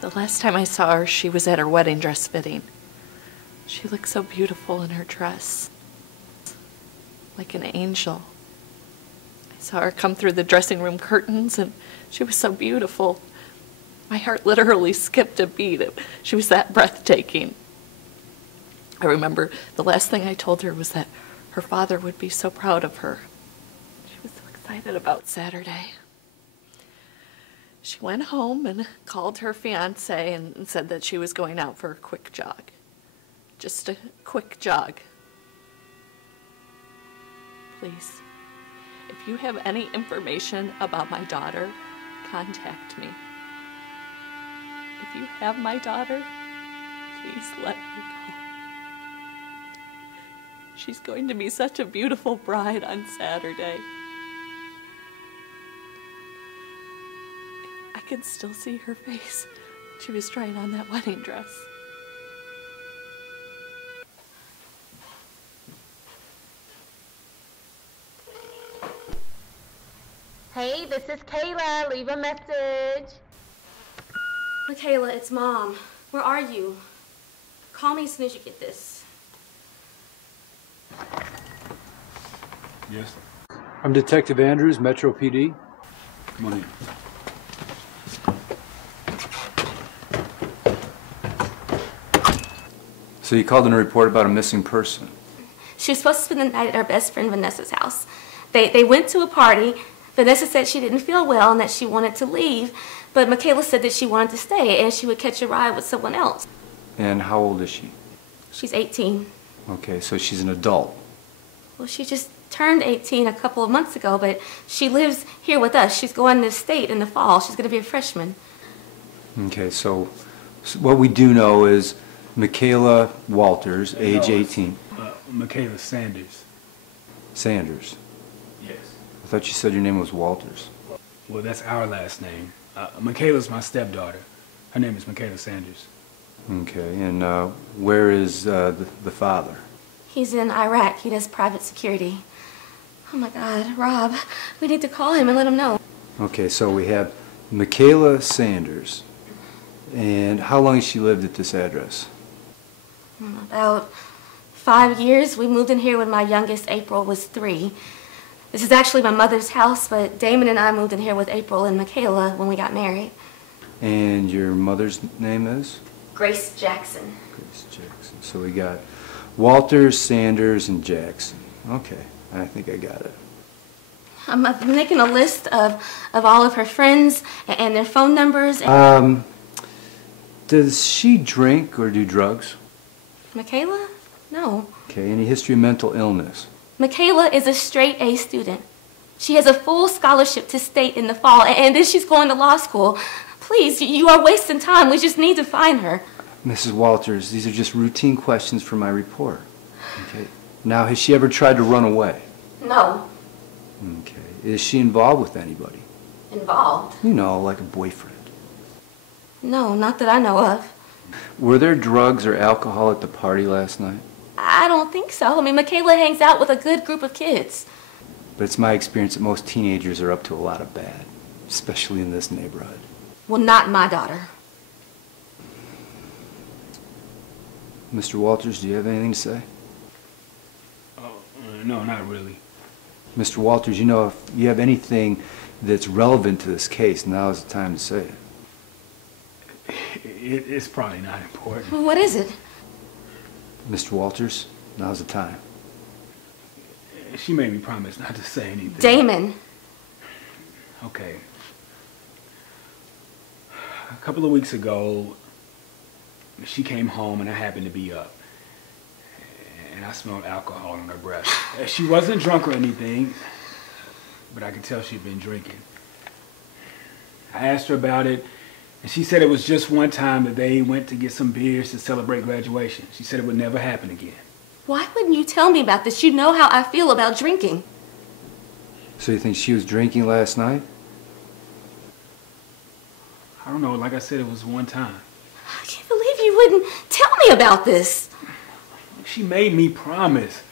The last time I saw her, she was at her wedding dress fitting. She looked so beautiful in her dress, like an angel. I saw her come through the dressing room curtains, and she was so beautiful. My heart literally skipped a beat. She was that breathtaking. I remember the last thing I told her was that her father would be so proud of her. She was so excited about Saturday. She went home and called her fiance and said that she was going out for a quick jog. Just a quick jog. Please, if you have any information about my daughter, contact me. If you have my daughter, please let her go. She's going to be such a beautiful bride on Saturday. I can still see her face when she was trying on that wedding dress. Hey, this is Kayla. Leave a message. Mikayla, it's Mom. Where are you? Call me as soon as you get this. Yes. I'm Detective Andrews, Metro PD. Come on in. So you called in a report about a missing person? She was supposed to spend the night at our best friend Vanessa's house. They went to a party. Vanessa said she didn't feel well and that she wanted to leave, but Mikayla said that she wanted to stay and she would catch a ride with someone else. And how old is she? She's 18. Okay, so she's an adult. Well, she just turned 18 a couple of months ago, but she lives here with us. She's going to state in the fall. She's going to be a freshman. Okay, so what we do know is Mikayla Walters, age 18. Mikayla Sanders. Sanders. Yes. I thought you said your name was Walters. Well, that's our last name. Mikayla's my stepdaughter. Her name is Mikayla Sanders. Okay, and where is the father? He's in Iraq. He does private security. Oh my God, Rob, we need to call him and let him know. Okay, so we have Mikayla Sanders. And how long has she lived at this address? About 5 years. We moved in here when my youngest, April, was 3. This is actually my mother's house, but Damon and I moved in here with April and Mikayla when we got married. And your mother's name is? Grace Jackson. Grace Jackson. So we got Walters, Sanders, and Jackson. Okay, I think I got it. I've been making a list of all of her friends and their phone numbers. Does she drink or do drugs? Mikayla? No. Okay, any history of mental illness? Mikayla is a straight A student. She has a full scholarship to state in the fall, and then she's going to law school. Please, you are wasting time. We just need to find her. Mrs. Walters, these are just routine questions for my report. Okay. Now, has she ever tried to run away? No. Okay. Is she involved with anybody? Involved? You know, like a boyfriend. No, not that I know of. Were there drugs or alcohol at the party last night? I don't think so. I mean, Mikayla hangs out with a good group of kids. But it's my experience that most teenagers are up to a lot of bad, especially in this neighborhood. Well, not my daughter. Mr. Walters, do you have anything to say? No, not really. Mr. Walters, you know, if you have anything that's relevant to this case, now is the time to say it. It's probably not important. Well, what is it? Mr. Walters, now's the time. She made me promise not to say anything. Damon. Okay. A couple of weeks ago, she came home and I happened to be up. And I smelled alcohol on her breath. She wasn't drunk or anything, but I could tell she'd been drinking. I asked her about it, and she said it was just one time that they went to get some beers to celebrate graduation. She said it would never happen again. Why wouldn't you tell me about this? You know how I feel about drinking. So you think she was drinking last night? I don't know. Like I said, it was one time. I can't believe you wouldn't tell me about this. She made me promise.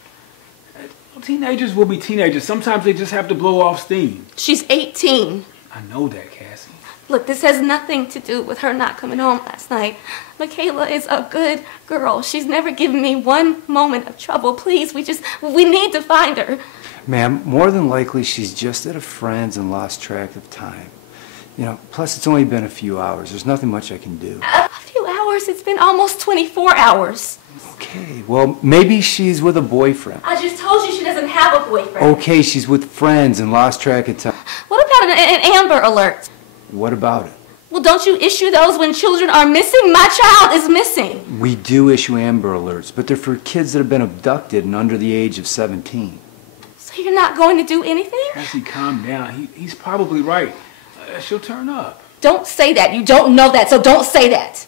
Teenagers will be teenagers. Sometimes they just have to blow off steam. She's 18. I know that, Cassie. Look, this has nothing to do with her not coming home last night. Mikayla is a good girl. She's never given me one moment of trouble. Please, we need to find her. Ma'am, more than likely she's just at a friend's and lost track of time. You know, plus it's only been a few hours. There's nothing much I can do. A few hours? It's been almost 24 hours. Okay, well, maybe she's with a boyfriend. I just told you she doesn't have a boyfriend. Okay, she's with friends and lost track of time. What about an Amber Alert? What about it? Well, don't you issue those when children are missing? My child is missing. We do issue Amber Alerts, but they're for kids that have been abducted and under the age of 17. So you're not going to do anything? Cassie, calm down. He's probably right. She'll turn up. Don't say that. You don't know that, so don't say that.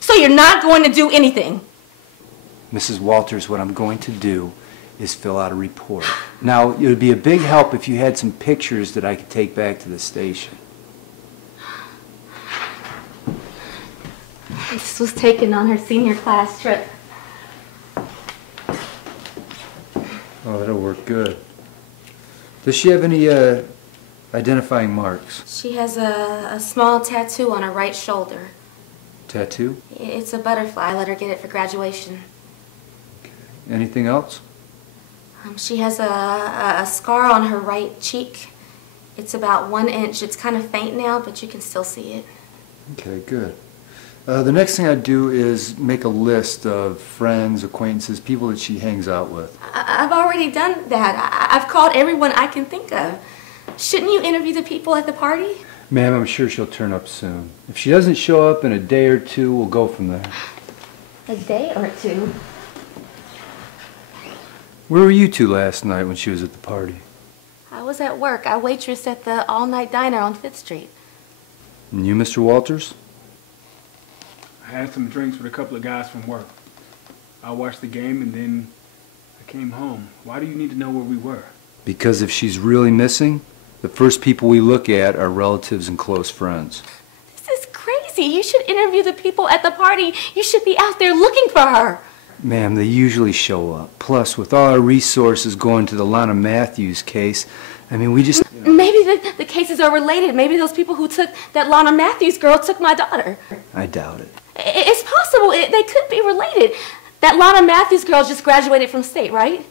So you're not going to do anything? Mrs. Walters, what I'm going to do is fill out a report. Now, it would be a big help if you had some pictures that I could take back to the station. This was taken on her senior class trip. Oh, that'll work good. Does she have any identifying marks? She has a small tattoo on her right shoulder. Tattoo? It's a butterfly. I let her get it for graduation. Okay. Anything else? She has a scar on her right cheek. It's about 1 inch. It's kind of faint now, but you can still see it. Okay, good. The next thing I'd do is make a list of friends, acquaintances, people that she hangs out with. I've already done that. I've called everyone I can think of. Shouldn't you interview the people at the party? Ma'am, I'm sure she'll turn up soon. If she doesn't show up in a day or two, we'll go from there. A day or two? Where were you two last night when she was at the party? I was at work. I waitressed at the all-night diner on 5th Street. And you, Mr. Walters? I had some drinks with a couple of guys from work. I watched the game and then I came home. Why do you need to know where we were? Because if she's really missing, the first people we look at are relatives and close friends. This is crazy. You should interview the people at the party. You should be out there looking for her. Ma'am, they usually show up. Plus, with all our resources going to the Lana Matthews case, I mean, we just... Maybe the cases are related. Maybe those people who took that Lana Matthews girl took my daughter. I doubt it. It's possible. They could be related. That Lana Matthews girl just graduated from state, right?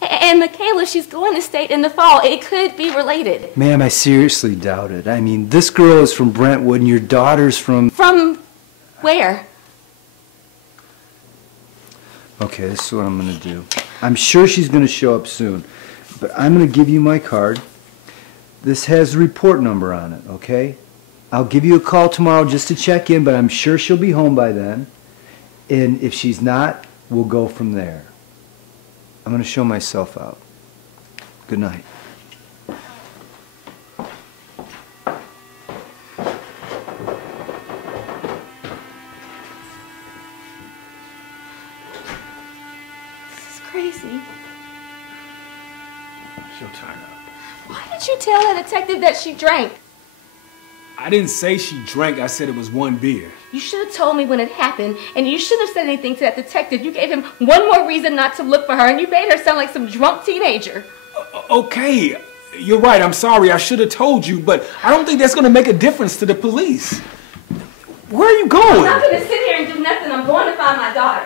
And Mikayla, she's going to state in the fall. It could be related. Ma'am, I seriously doubt it. I mean, this girl is from Brentwood and your daughter's from... From where? Okay, this is what I'm going to do. I'm sure she's going to show up soon, but I'm going to give you my card. This has the report number on it, okay? I'll give you a call tomorrow just to check in, but I'm sure she'll be home by then. And if she's not, we'll go from there. I'm going to show myself out. Good night. This is crazy. She'll turn up. Why did you tell that detective that she drank? I didn't say she drank. I said it was one beer. You should have told me when it happened, and you shouldn't have said anything to that detective. You gave him one more reason not to look for her, and you made her sound like some drunk teenager. Okay, you're right. I'm sorry. I should have told you, but I don't think that's going to make a difference to the police. Where are you going? I'm not going to sit here and do nothing. I'm going to find my daughter.